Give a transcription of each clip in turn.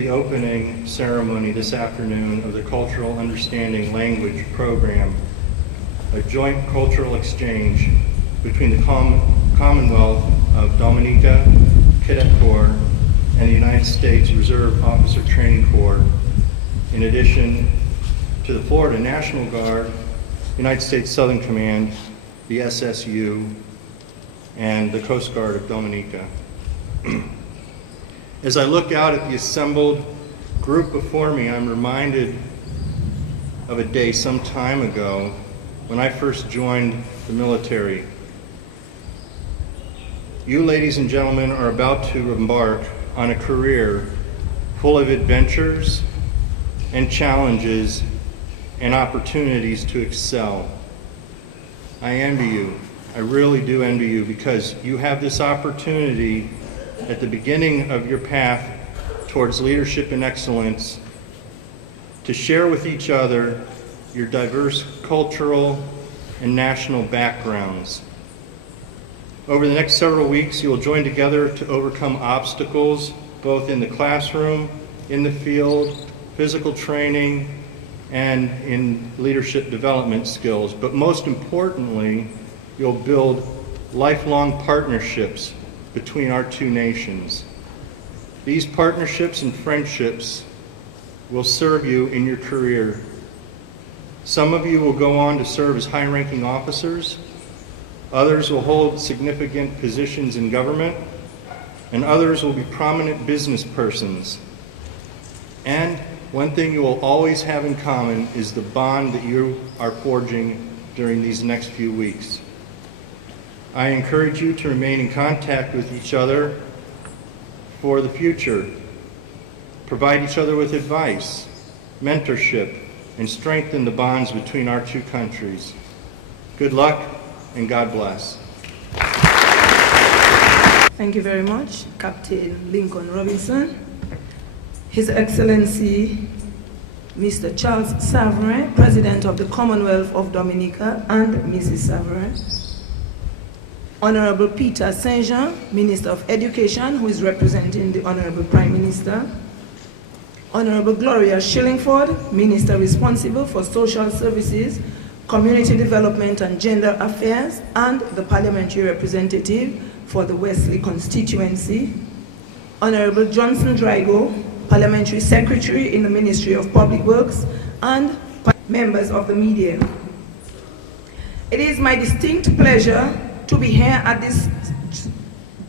The opening ceremony this afternoon of the Cultural Understanding Language Program, a joint cultural exchange between the Commonwealth of Dominica Cadet Corps and the United States Reserve Officer Training Corps, in addition to the Florida National Guard, United States Southern Command, the SSU, and the Coast Guard of Dominica. As I look out at the assembled group before me, I'm reminded of a day some time ago when I first joined the military. You, ladies and gentlemen, are about to embark on a career full of adventures and challenges and opportunities to excel. I envy you. I really do envy you, because you have this opportunity at the beginning of your path towards leadership and excellence to share with each other your diverse cultural and national backgrounds. Over the next several weeks, you will join together to overcome obstacles both in the classroom, in the field, physical training, and in leadership development skills. But most importantly, you'll build lifelong partnerships between our two nations. These partnerships and friendships will serve you in your career. Some of you will go on to serve as high-ranking officers, others will hold significant positions in government, and others will be prominent business persons. And one thing you will always have in common is the bond that you are forging during these next few weeks. I encourage you to remain in contact with each other for the future. Provide each other with advice, mentorship, and strengthen the bonds between our two countries. Good luck, and God bless. Thank you very much, Captain Lincoln Robinson. His Excellency, Mr. Charles Savarin, President of the Commonwealth of Dominica, and Mrs. Savarin. Honorable Peter St. Jean, Minister of Education, who is representing the Honorable Prime Minister. Honorable Gloria Shillingford, Minister responsible for Social Services, Community Development and Gender Affairs, and the Parliamentary Representative for the Wesley constituency. Honorable Johnson Drago, Parliamentary Secretary in the Ministry of Public Works, and members of the media. It is my distinct pleasure to be here at this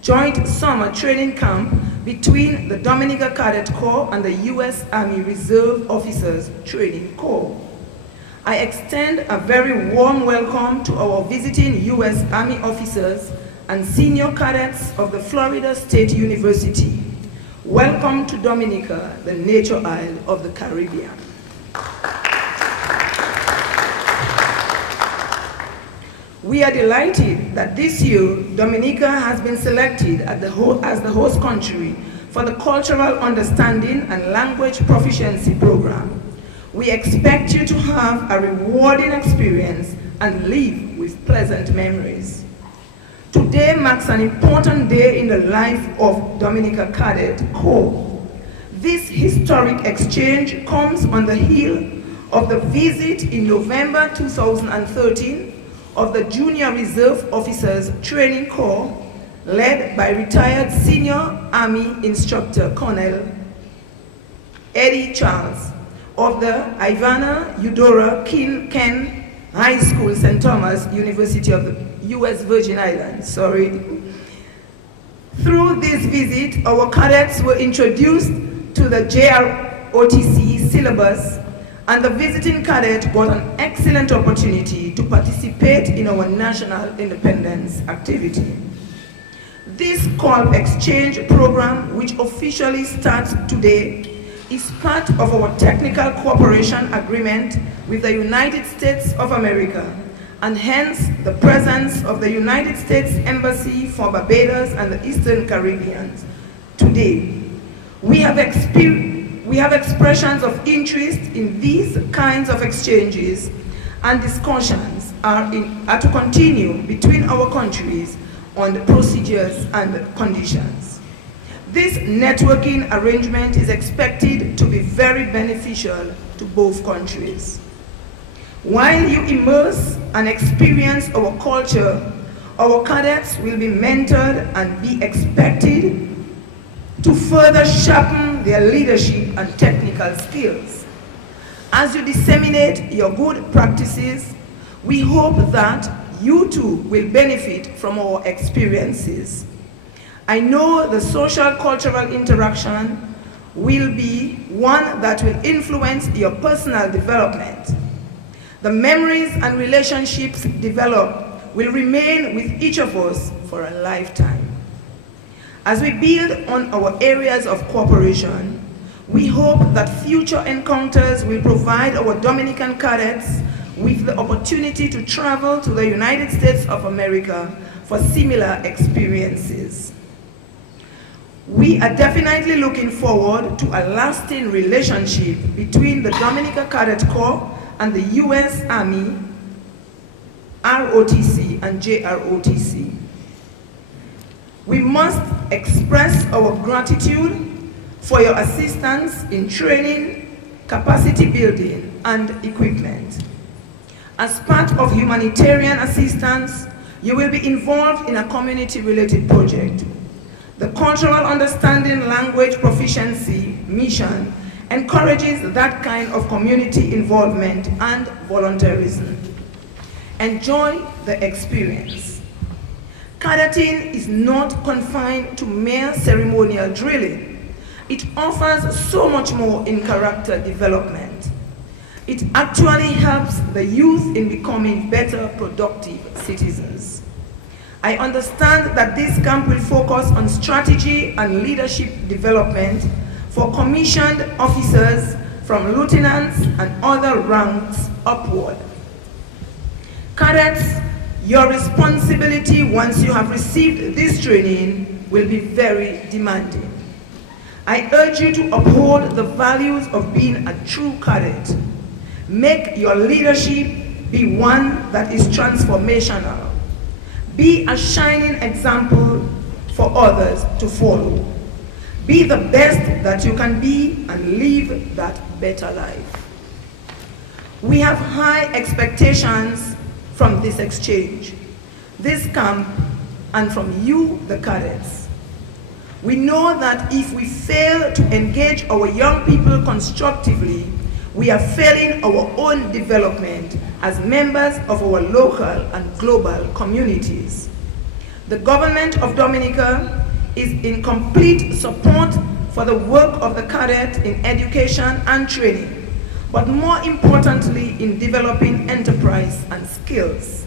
joint summer training camp between the Dominica Cadet Corps and the U.S. Army Reserve Officers Training Corps. I extend a very warm welcome to our visiting U.S. Army officers and senior cadets of the Florida State University. Welcome to Dominica, the nature isle of the Caribbean. We are delighted that this year, Dominica has been selected as the host country for the Cultural Understanding and Language Proficiency Program. We expect you to have a rewarding experience and leave with pleasant memories. Today marks an important day in the life of Dominica Cadet Corps. This historic exchange comes on the heel of the visit in November 2013 of the Junior Reserve Officers Training Corps, led by retired Senior Army Instructor Colonel Eddie Charles of the Ivana Eudora Ken High School, St. Thomas, University of the U.S. Virgin Islands. Through this visit, our cadets were introduced to the JROTC syllabus, and the visiting cadet got an excellent opportunity to participate in our national independence activity. This COLP exchange program, which officially starts today, is part of our technical cooperation agreement with the United States of America, and hence the presence of the United States Embassy for Barbados and the Eastern Caribbean today. We have expressions of interest in these kinds of exchanges, and discussions are to continue between our countries on the procedures and conditions. This networking arrangement is expected to be very beneficial to both countries. While you immerse and experience our culture, our cadets will be mentored and be expected to further sharpen their leadership and technical skills. As you disseminate your good practices, we hope that you too will benefit from our experiences. I know the social-cultural interaction will be one that will influence your personal development. The memories and relationships developed will remain with each of us for a lifetime. As we build on our areas of cooperation, we hope that future encounters will provide our Dominican cadets with the opportunity to travel to the United States of America for similar experiences. We are definitely looking forward to a lasting relationship between the Dominica Cadet Corps and the U.S. Army, ROTC and JROTC. We must express our gratitude for your assistance in training, capacity building, and equipment. As part of humanitarian assistance, you will be involved in a community-related project. The Cultural Understanding Language Proficiency mission encourages that kind of community involvement and volunteerism. Enjoy the experience. Cadetting is not confined to mere ceremonial drilling. It offers so much more in character development. It actually helps the youth in becoming better, productive citizens. I understand that this camp will focus on strategy and leadership development for commissioned officers from lieutenants and other ranks upward. Cadets, your responsibility once you have received this training will be very demanding. I urge you to uphold the values of being a true cadet. Make your leadership be one that is transformational. Be a shining example for others to follow. Be the best that you can be and live that better life. We have high expectations from this exchange, this camp, and from you, the cadets. We know that if we fail to engage our young people constructively, we are failing our own development as members of our local and global communities. The government of Dominica is in complete support for the work of the cadet in education and training, but more importantly in developing enterprise and skills.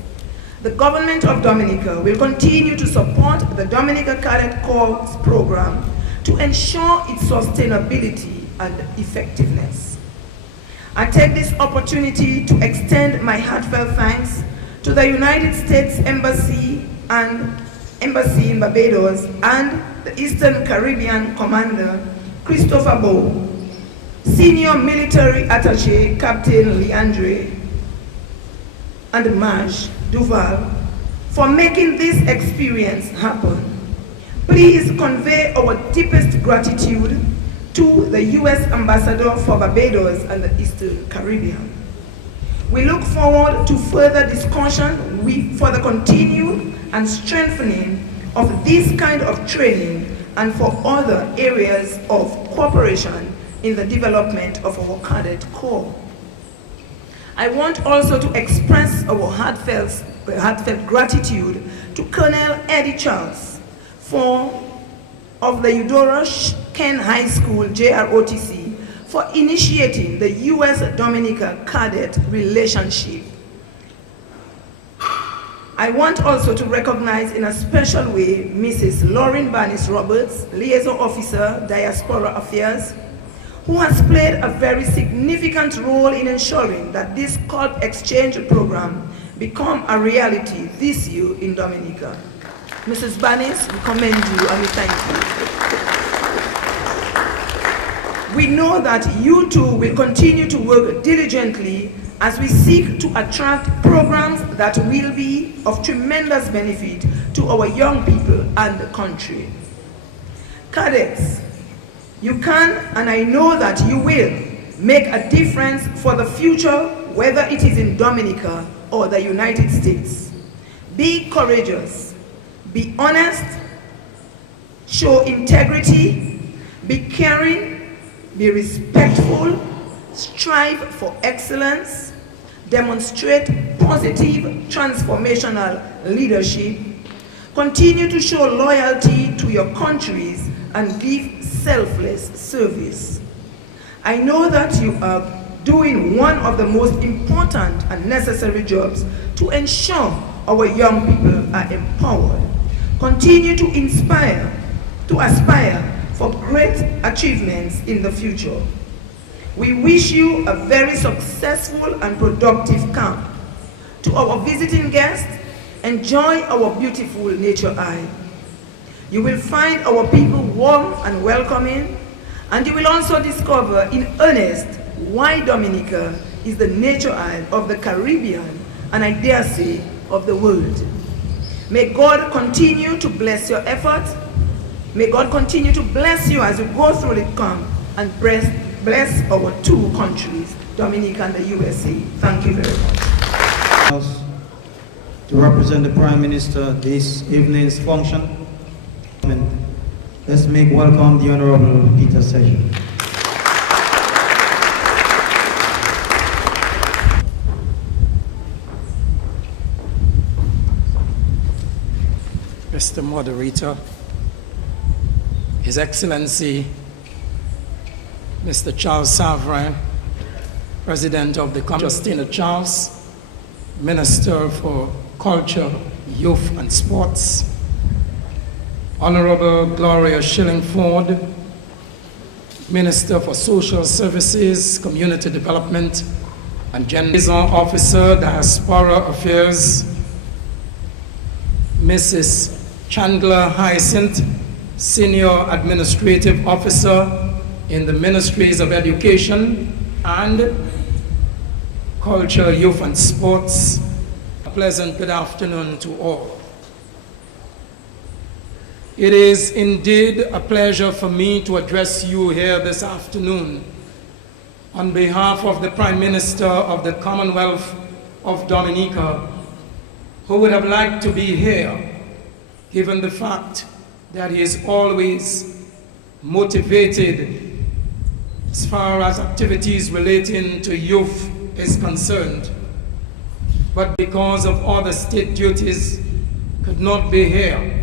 The government of Dominica will continue to support the Dominica Cadet Corps program to ensure its sustainability and effectiveness. I take this opportunity to extend my heartfelt thanks to the United States Embassy in Barbados and the Eastern Caribbean Commander, Christopher Bow, Senior Military Attaché, Captain Leandre, and Marge Duval, for making this experience happen. Please convey our deepest gratitude to the U.S. Ambassador for Barbados and the Eastern Caribbean. We look forward to further discussion for the continued and strengthening of this kind of training and for other areas of cooperation in the development of our Cadet Corps. I want also to express our heartfelt gratitude to Colonel Eddie Charles of the Eudora Ken High School, JROTC, for initiating the U.S. Dominica Cadet relationship. I want also to recognize in a special way Mrs. Lauren Barnes Roberts, Liaison Officer, Diaspora Affairs, who has played a very significant role in ensuring that this Corps exchange program become a reality this year in Dominica. Mrs. Barnes, we commend you and we thank you. We know that you too will continue to work diligently as we seek to attract programs that will be of tremendous benefit to our young people and the country. Cadets, you can, and I know that you will, make a difference for the future, whether it is in Dominica or the United States. Be courageous, be honest, show integrity, be caring, be respectful, strive for excellence, demonstrate positive transformational leadership, continue to show loyalty to your countries, and give selfless service. I know that you are doing one of the most important and necessary jobs to ensure our young people are empowered. Continue to inspire, to aspire for great achievements in the future. We wish you a very successful and productive camp. To our visiting guests, enjoy our beautiful nature isle. You will find our people warm and welcoming, and you will also discover in earnest why Dominica is the nature isle of the Caribbean, and I dare say, of the world. May God continue to bless your efforts. May God continue to bless you as you go through the camp and bless our two countries, Dominica and the USA. Thank you very much. To represent the Prime Minister this evening's function, let's make welcome the Honorable Peter Session. Mr. Moderator, His Excellency, Mr. Charles Savrin, President of the Justina Charles, Minister for Culture, Youth and Sports, Honorable Gloria Shillingford, Minister for Social Services, Community Development and Gender Liaison Officer, Diaspora Affairs, Mrs. Chandler Hyacinth, Senior Administrative Officer in the Ministries of Education and Culture, Youth and Sports. A pleasant good afternoon to all. It is indeed a pleasure for me to address you here this afternoon on behalf of the Prime Minister of the Commonwealth of Dominica, who would have liked to be here, given the fact that he is always motivated as far as activities relating to youth is concerned, but because of other state duties could not be here.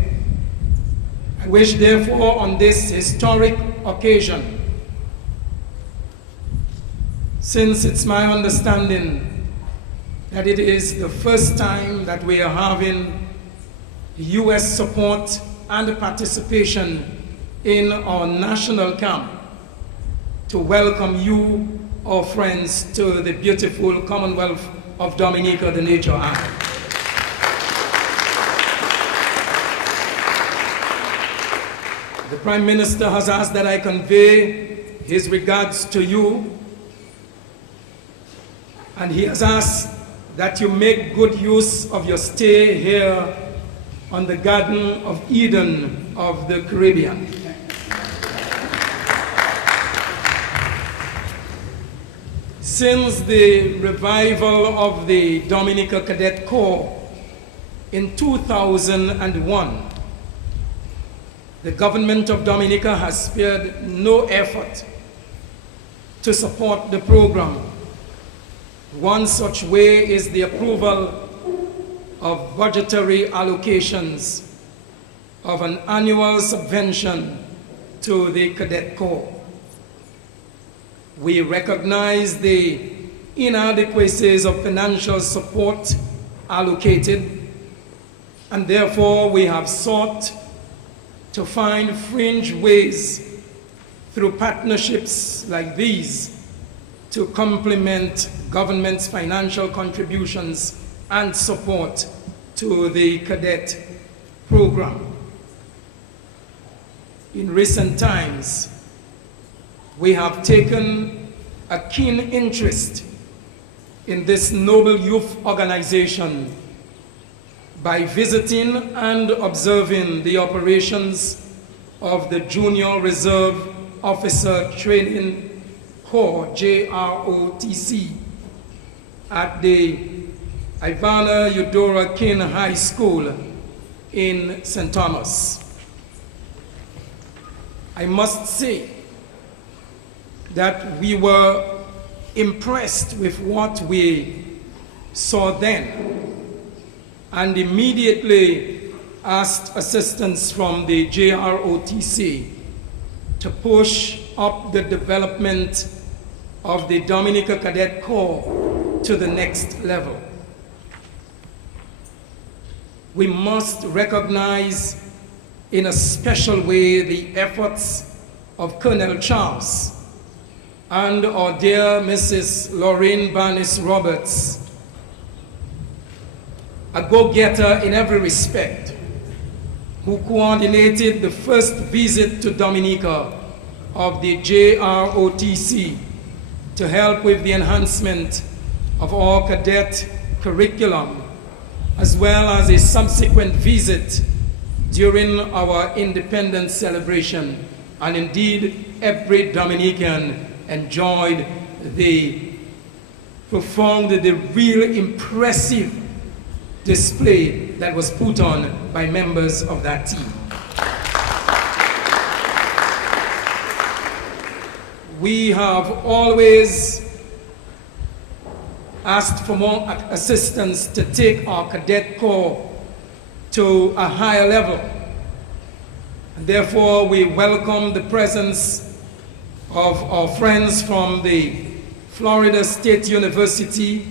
I wish therefore on this historic occasion, since it's my understanding that it is the first time that we are having U.S. support and participation in our national camp, to welcome you, our friends, to the beautiful Commonwealth of Dominica, the Nature Isle. The Prime Minister has asked that I convey his regards to you, and he has asked that you make good use of your stay here on the Garden of Eden of the Caribbean. Since the revival of the Dominica Cadet Corps in 2001, the government of Dominica has spared no effort to support the program. One such way is the approval of budgetary allocations of an annual subvention to the Cadet Corps. We recognize the inadequacies of financial support allocated, and therefore we have sought to find fringe ways through partnerships like these to complement government's financial contributions and support to the cadet program. In recent times, we have taken a keen interest in this noble youth organization by visiting and observing the operations of the Junior Reserve Officer Training Corps, JROTC, at the Ivana Eudora King High School in St. Thomas. I must say that we were impressed with what we saw then, and immediately asked assistance from the JROTC to push up the development of the Dominica Cadet Corps to the next level. We must recognize in a special way the efforts of Colonel Charles and our dear Mrs. Lorraine Barnes Roberts, a go-getter in every respect, who coordinated the first visit to Dominica of the JROTC to help with the enhancement of our cadet curriculum, as well as a subsequent visit during our independence celebration. And indeed, every Dominican enjoyed performed the real impressive display that was put on by members of that team. We have always asked for more assistance to take our cadet corps to a higher level. And therefore, we welcome the presence of our friends from the Florida State University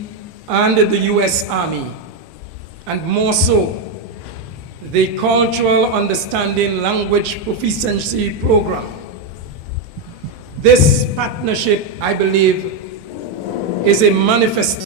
and the U.S. Army, and more so, the Cultural Understanding Language Proficiency Program. This partnership, I believe, is a manifestation